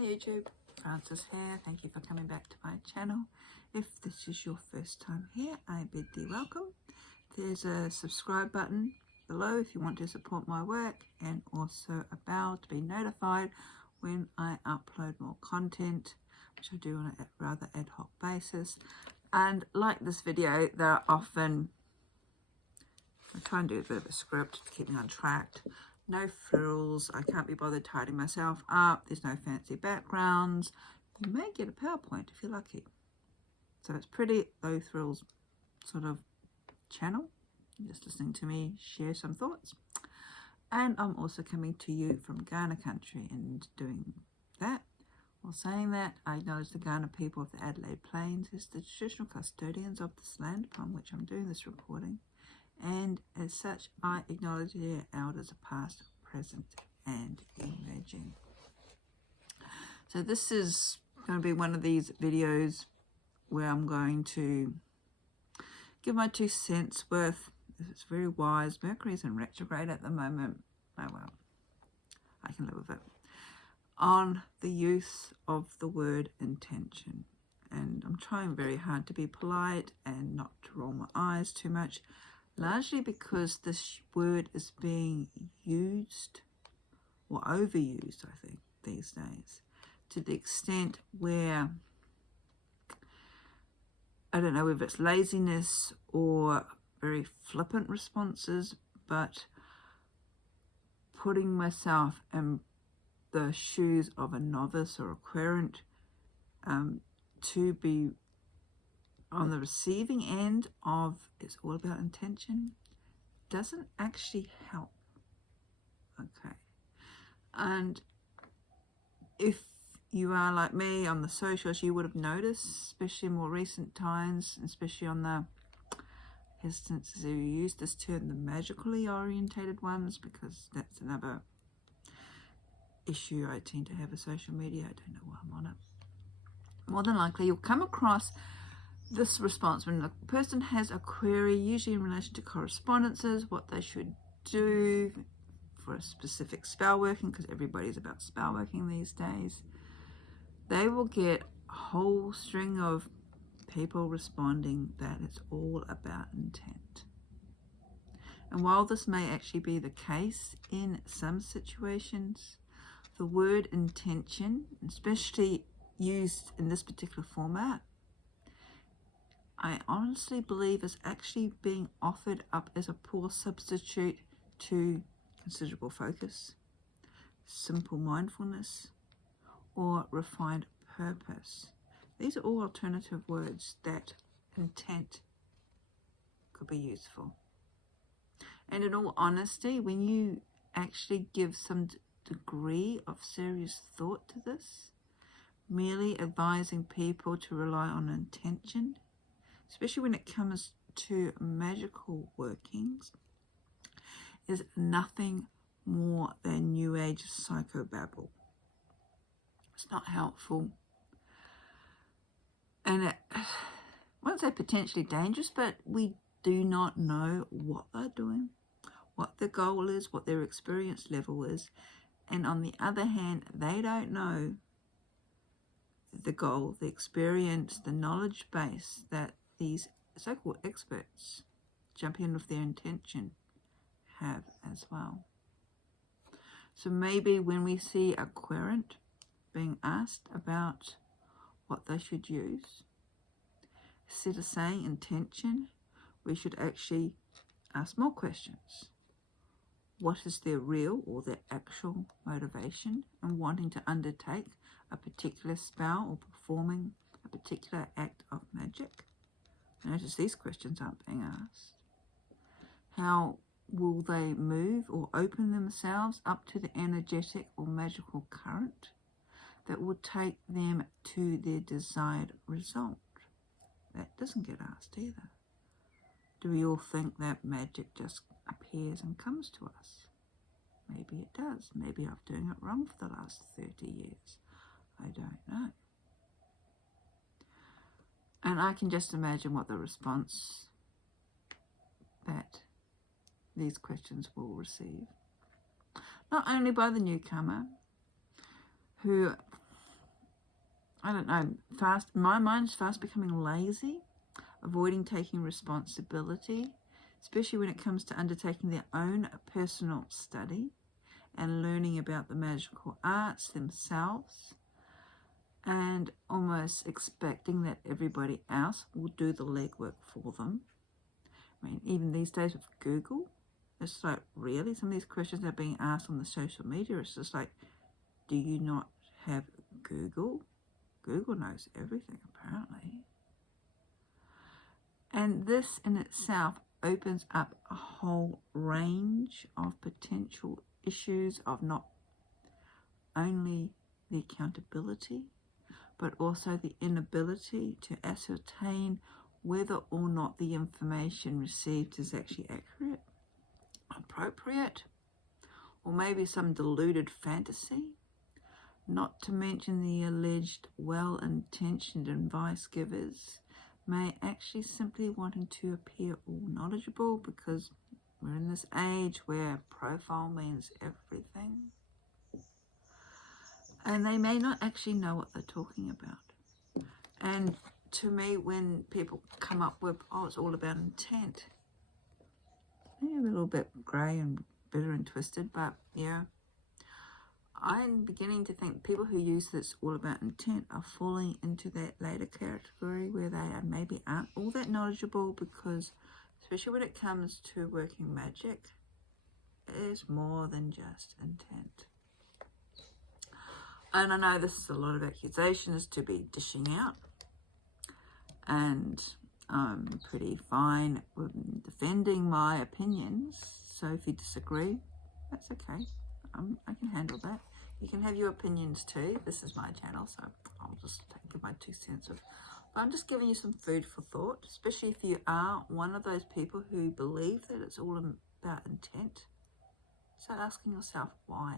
Hi YouTube, Francis here. Thank you for coming back to my channel. If this is your first time here, I bid thee welcome. There's a subscribe button below if you want to support my work, and also a bell to be notified when I upload more content, which I do on a rather ad hoc basis. And like this video, there are often, I try and do a bit of a script to keep me on track. No frills, I can't be bothered tidying myself up, there's no fancy backgrounds. You may get a PowerPoint if you're lucky. So it's pretty low thrills sort of channel. You're just listening to me share some thoughts. And I'm also coming to you from Ghana country and doing that. While saying that, I acknowledge the Ghana people of the Adelaide Plains as the traditional custodians of this land upon which I'm doing this recording. And as such, I acknowledge their elders past, present, and emerging. So this is going to be one of these videos where I'm going to give my 2 cents worth. It's very wise. Mercury's in retrograde at the moment. Oh well, I can live with it. On the use of the word intention. And I'm trying very hard to be polite and not to roll my eyes too much. Largely because this word is being used or overused, I think, these days, to the extent where, I don't know if it's laziness or very flippant responses, but putting myself in the shoes of a novice or a querent, to be on the receiving end of it's all about intention doesn't actually help. Okay. And if you are like me on the socials, you would have noticed, especially in more recent times, especially on the instances who use this term, the magically orientated ones, because that's another issue I tend to have with social media. I don't know why I'm on it. More than likely you'll come across this response when a person has a query, usually in relation to correspondences, what they should do for a specific spell working, because everybody's about spell working these days. They will get a whole string of people responding that it's all about intent. And while this may actually be the case in some situations, the word intention, especially used in this particular format, I honestly believe is actually being offered up as a poor substitute to considerable focus, simple mindfulness, or refined purpose. These are all alternative words that intent could be useful. And in all honesty, when you actually give some degree of serious thought to this, merely advising people to rely on intention, especially when it comes to magical workings, is nothing more than New Age psycho-babble. It's not helpful. And it, I won't say potentially dangerous, but we do not know what they're doing, what their goal is, what their experience level is. And on the other hand, they don't know the goal, the experience, the knowledge base that these so-called experts jump in with their intention have as well. So maybe when we see a querent being asked about what they should use, instead of saying intention, we should actually ask more questions. What is their real or their actual motivation in wanting to undertake a particular spell or performing a particular act of magic? Notice these questions aren't being asked. How will they move or open themselves up to the energetic or magical current that will take them to their desired result? That doesn't get asked either. Do we all think that magic just appears and comes to us? Maybe it does. Maybe I'm doing it wrong for the last 30 years. I don't know. And I can just imagine what the response that these questions will receive. Not only by the newcomer, who I don't know, my mind's fast becoming lazy, avoiding taking responsibility, especially when it comes to undertaking their own personal study and learning about the magical arts themselves, and almost expecting that everybody else will do the legwork for them. I mean, even these days with Google, it's like, really? Some of these questions that are being asked on the social media, it's just like, do you not have Google? Google knows everything, apparently. And this in itself opens up a whole range of potential issues of not only the accountability, but also the inability to ascertain whether or not the information received is actually accurate, appropriate, or maybe some deluded fantasy, not to mention the alleged well-intentioned advice givers may actually simply wanting to appear all knowledgeable, because we're in this age where profile means everything. And they may not actually know what they're talking about. And to me, when people come up with, oh, it's all about intent, maybe a little bit grey and bitter and twisted, but yeah, I'm beginning to think people who use this all about intent are falling into that later category where they are maybe aren't all that knowledgeable, because especially when it comes to working magic, it is more than just intent. And I know this is a lot of accusations to be dishing out, and I'm pretty fine with defending my opinions, so if you disagree, that's okay. I can handle that. You can have your opinions too. This is my channel, so I'll just give my 2 cents of. But I'm just giving you some food for thought, especially if you are one of those people who believe that it's all about intent. Start asking yourself why.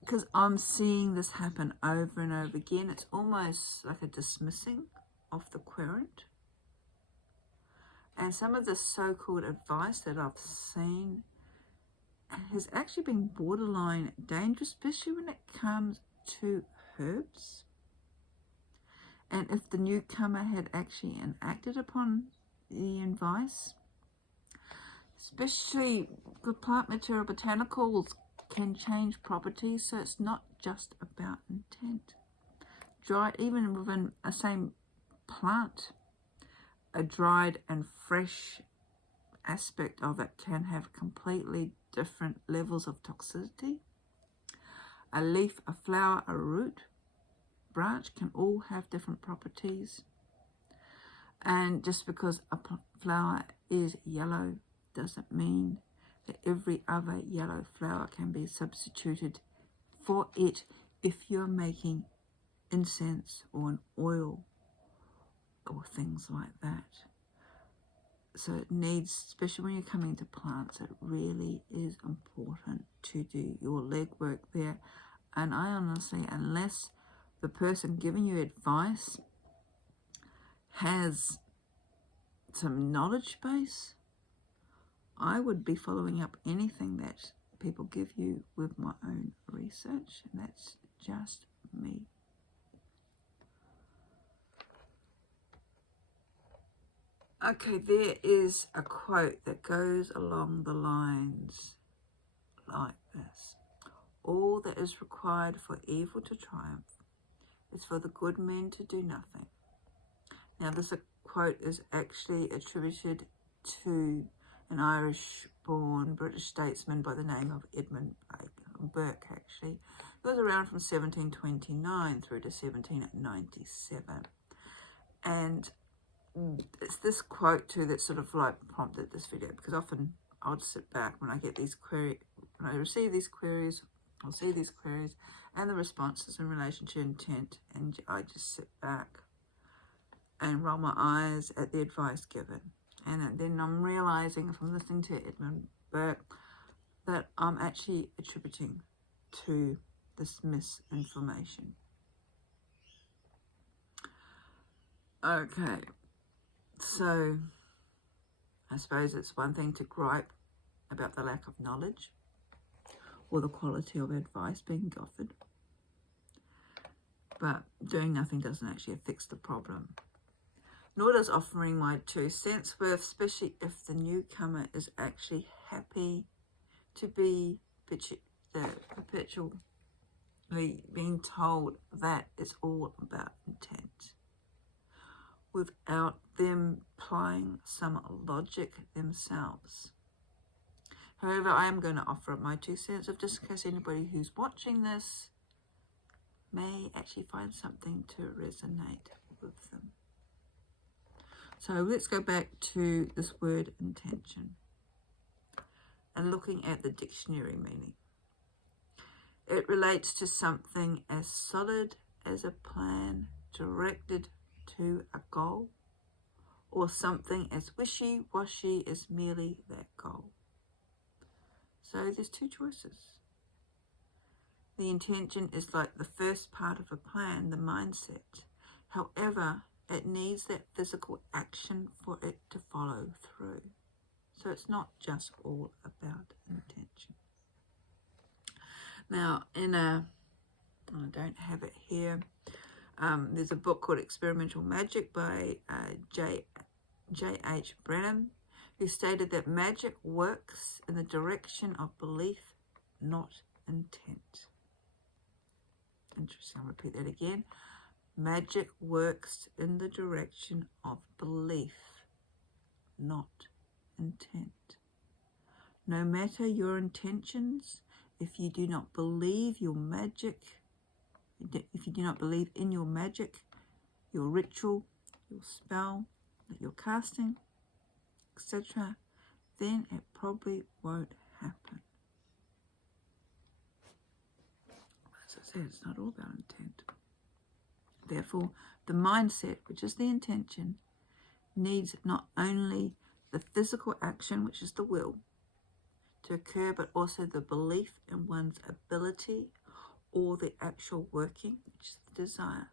Because I'm seeing this happen over and over again. It's almost like a dismissing of the querent. And some of the so-called advice that I've seen has actually been borderline dangerous, especially when it comes to herbs. And if the newcomer had actually enacted upon the advice, especially the plant material botanicals can change properties, so it's not just about intent. Dried, even within a same plant, a dried and fresh aspect of it can have completely different levels of toxicity. A leaf, a flower, a root, branch can all have different properties. And just because a flower is yellow doesn't mean that every other yellow flower can be substituted for it if you're making incense or an oil or things like that. So it needs, especially when you're coming to plants, it really is important to do your legwork there. And I honestly, unless the person giving you advice has some knowledge base, I would be following up anything that people give you with my own research, and that's just me. Okay, there is a quote that goes along the lines like this. All that is required for evil to triumph is for the good men to do nothing. Now, this quote is actually attributed to an Irish-born British statesman by the name of Edmund Burke, actually. He was around from 1729 through to 1797. And it's this quote too that sort of like prompted this video, because often I'll just sit back when I get these queries, when I receive these queries, I'll see these queries and the responses in relation to intent, and I just sit back and roll my eyes at the advice given. And then I'm realizing from listening to Edmund Burke that I'm actually attributing to this misinformation. Okay, so I suppose it's one thing to gripe about the lack of knowledge or the quality of advice being offered. but doing nothing doesn't actually fix the problem. Nor does offering my 2 cents worth, especially if the newcomer is actually happy to be perpetually being told that it's all about intent, without them applying some logic themselves. However, I am going to offer up my 2 cents of just in case anybody who's watching this may actually find something to resonate with them. So let's go back to this word intention and looking at the dictionary meaning. It relates to something as solid as a plan directed to a goal, or something as wishy-washy as merely that goal. So there's 2 choices. The intention is like the first part of a plan, the mindset. However, it needs that physical action for it to follow through. So it's not just all about intention. Now, I don't have it here, there's a book called Experimental Magic by J.H. Brennan, who stated that magic works in the direction of belief, not intent. Interesting, I'll repeat that again. Magic works in the direction of belief, not intent. No matter your intentions, if you do not believe your magic, if you do not believe in your magic, your ritual, your spell that you're casting, etc., then it probably won't happen. As I said, it's not all about intent. Therefore, the mindset, which is the intention, needs not only the physical action, which is the will, to occur, but also the belief in one's ability or the actual working, which is the desire,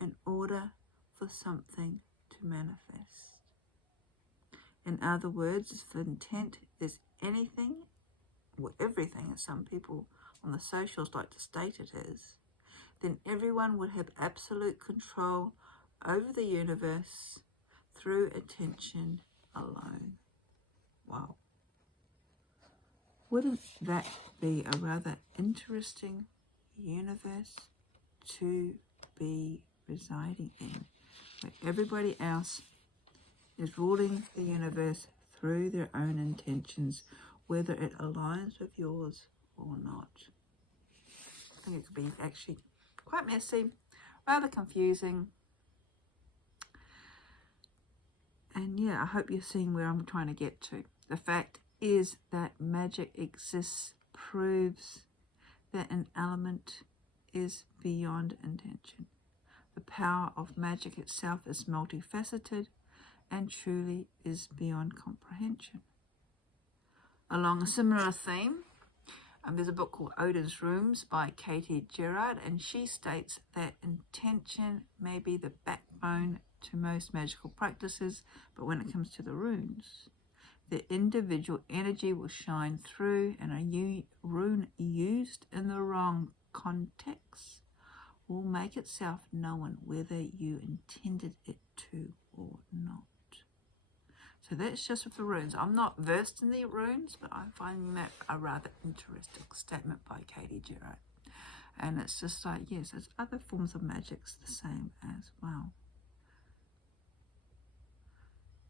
in order for something to manifest. In other words, if the intent is anything, or everything, as some people on the socials like to state it is, then everyone would have absolute control over the universe through attention alone. Wow. Wouldn't that be a rather interesting universe to be residing in, where everybody else is ruling the universe through their own intentions, whether it aligns with yours or not? I think it could be actually quite messy, rather confusing. And yeah, I hope you're seeing where I'm trying to get to. The fact is that magic exists proves that an element is beyond intention. The power of magic itself is multifaceted and truly is beyond comprehension. Along a similar theme, there's a book called Odin's Rooms by Katie Gerard, and she states that intention may be the backbone to most magical practices, but when it comes to the runes, the individual energy will shine through, and a rune used in the wrong context will make itself known whether you intended it to or not. So that's just with the runes. I'm not versed in the runes, but I'm finding that a rather interesting statement by Katie Gerard. And it's just like, yes, there's other forms of magic's the same as well.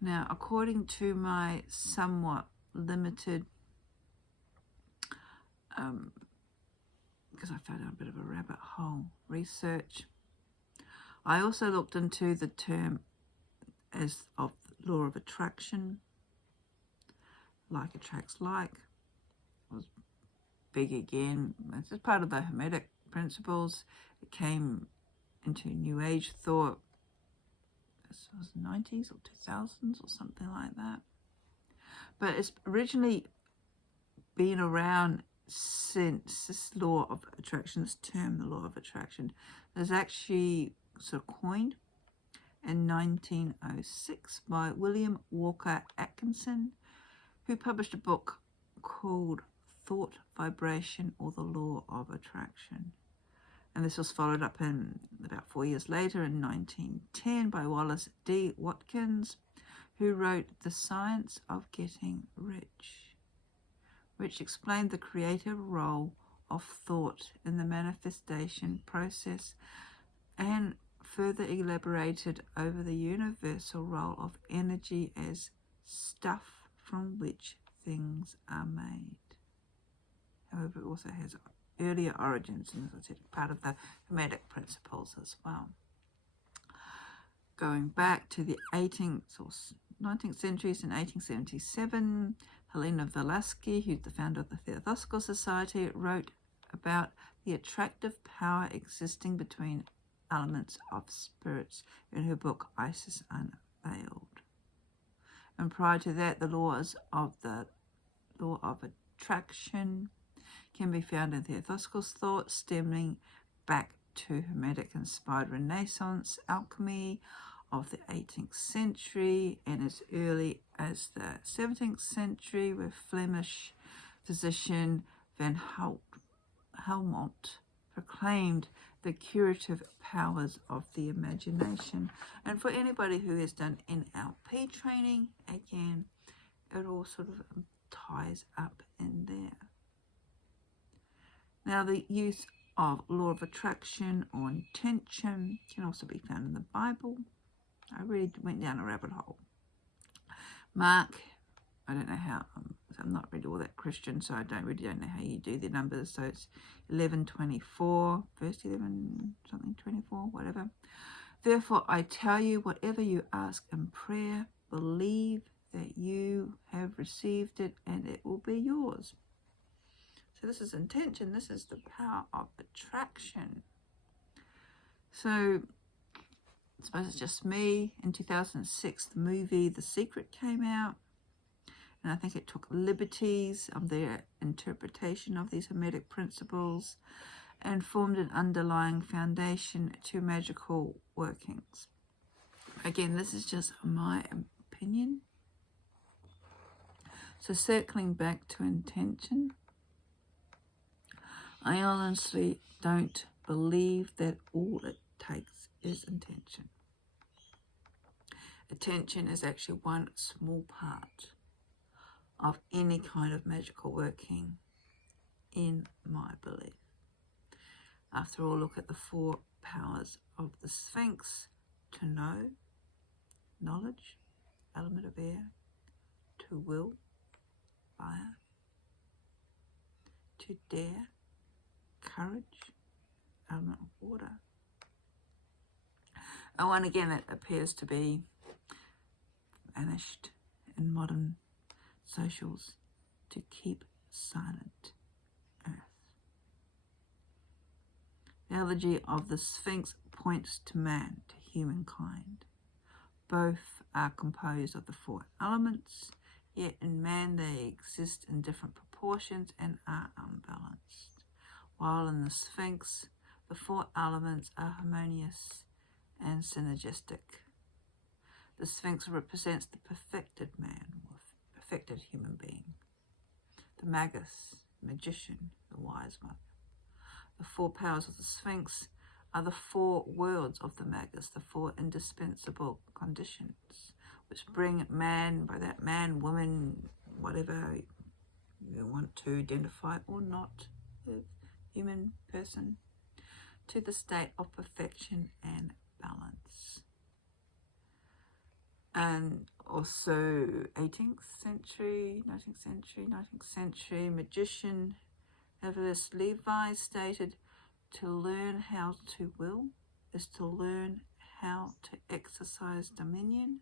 Now, according to my somewhat limited, because I fell down a bit of a rabbit hole research, I also looked into the term as of law of attraction. Like attracts like. It was big again. This is part of the Hermetic principles. It came into New Age thought. This was 90s or 2000s or something like that. But it's originally been around since this law of attraction, this term, the law of attraction, is actually sort of coined in 1906 by William Walker Atkinson, who published a book called Thought, Vibration, or the Law of Attraction. And this was followed up in about 4 years later in 1910 by Wallace D. Watkins, who wrote The Science of Getting Rich, which explained the creative role of thought in the manifestation process and further elaborated over the universal role of energy as stuff from which things are made. However, it also has earlier origins, and as I said, part of the Hermetic principles as well. Going back to the 18th or 19th centuries, in 1877, Helena Blavatsky, who's the founder of the Theosophical Society, wrote about the attractive power existing between elements of spirits in her book Isis Unveiled. And prior to that, the law of attraction can be found in Theosophical thought, stemming back to Hermetic-inspired Renaissance alchemy of the 18th century and as early as the 17th century, where Flemish physician Van Helmont proclaimed the curative powers of the imagination. And for anybody who has done NLP training, again, it all sort of ties up in there. Now, the use of law of attraction or intention can also be found in the Bible. I really went down a rabbit hole. Mark, I don't know how, I'm not really all that Christian, so I don't know how you do the numbers. So it's 11:24, verse 11, something 24, whatever. Therefore, I tell you, whatever you ask in prayer, believe that you have received it and it will be yours. So this is intention. This is the power of attraction. So I suppose it's just me. In 2006, the movie The Secret came out. And I think it took liberties of their interpretation of these Hermetic principles and formed an underlying foundation to magical workings. Again, this is just my opinion. So circling back to intention, I honestly don't believe that all it takes is intention. Attention is actually one small part of any kind of magical working, in my belief. After all, look at the 4 powers of the Sphinx: to know, knowledge, element of air; to will, fire; to dare, courage, element of water. Oh, and again, that appears to be vanished in modern socials: to keep silent, earth. The elegy of the Sphinx points to man, to humankind. Both are composed of the 4 elements, yet in man they exist in different proportions and are unbalanced. While in the Sphinx, the 4 elements are harmonious and synergistic. The Sphinx represents the perfected man, or perfected human being. The magus, magician, the wise one. The 4 powers of the Sphinx are the 4 worlds of the magus, the 4 indispensable conditions, which bring man, by that man, woman, whatever you want to identify or not with, human person, to the state of perfection and balance. And also 18th century, 19th century magician Evelyn Levi stated, to learn how to will is to learn how to exercise dominion,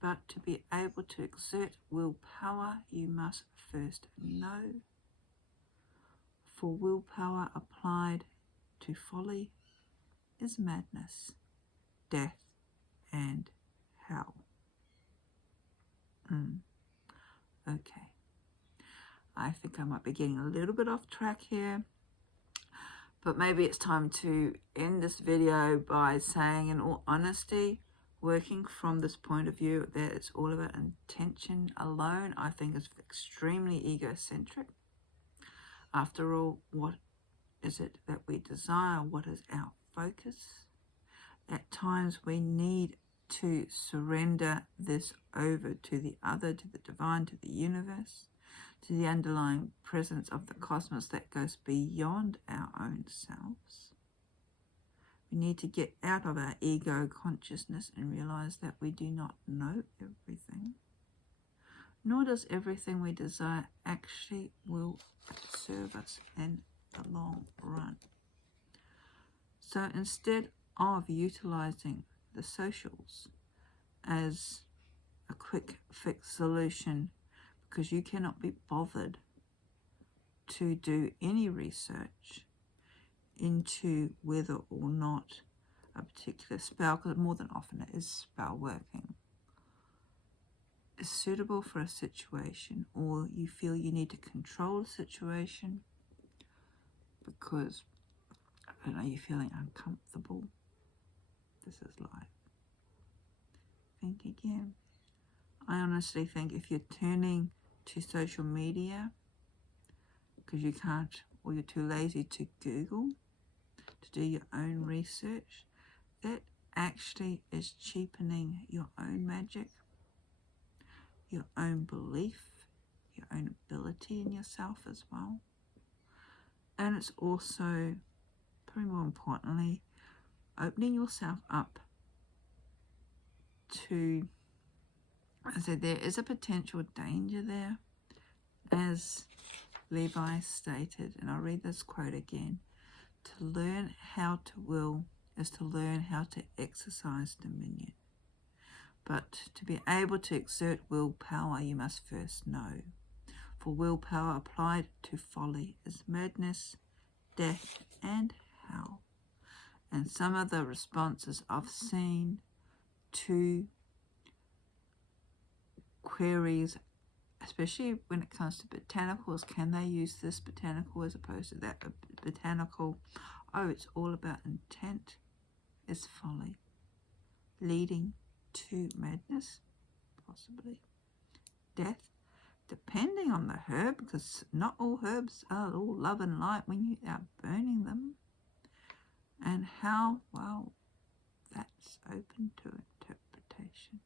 but to be able to exert willpower, you must first know. For willpower applied to folly is madness, death, and hell. Okay. I think I might be getting a little bit off track here, but maybe it's time to end this video by saying, in all honesty, working from this point of view that it's all about intention alone, I think is extremely egocentric. After all, what is it that we desire? What is our focus? At times we need to surrender this over to the other, to the divine, to the universe, to the underlying presence of the cosmos that goes beyond our own selves. We need to get out of our ego consciousness and realize that we do not know everything, nor does everything we desire actually will serve us in the long run. So instead of utilizing the socials as a quick fix solution, because you cannot be bothered to do any research into whether or not a particular spell, because more than often it is spell working, is suitable for a situation, or you feel you need to control a situation because, I don't know, you're feeling uncomfortable. This is life. Think again. I honestly think if you're turning to social media because you can't, or you're too lazy to Google, to do your own research, that actually is cheapening your own magic, your own belief, your own ability in yourself as well. And it's also, probably more importantly, opening yourself up to, I said, there is a potential danger there, as Levi stated, and I'll read this quote again: to learn how to will is to learn how to exercise dominion. But to be able to exert willpower, you must first know. For willpower applied to folly is madness, death, and hell. And some of the responses I've seen to queries, especially when it comes to botanicals, can they use this botanical as opposed to that botanical? Oh, it's all about intent, is folly, leading to madness, possibly death, depending on the herb, because not all herbs are all love and light when you are burning them, and how, well, that's open to interpretation.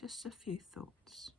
Just a few thoughts.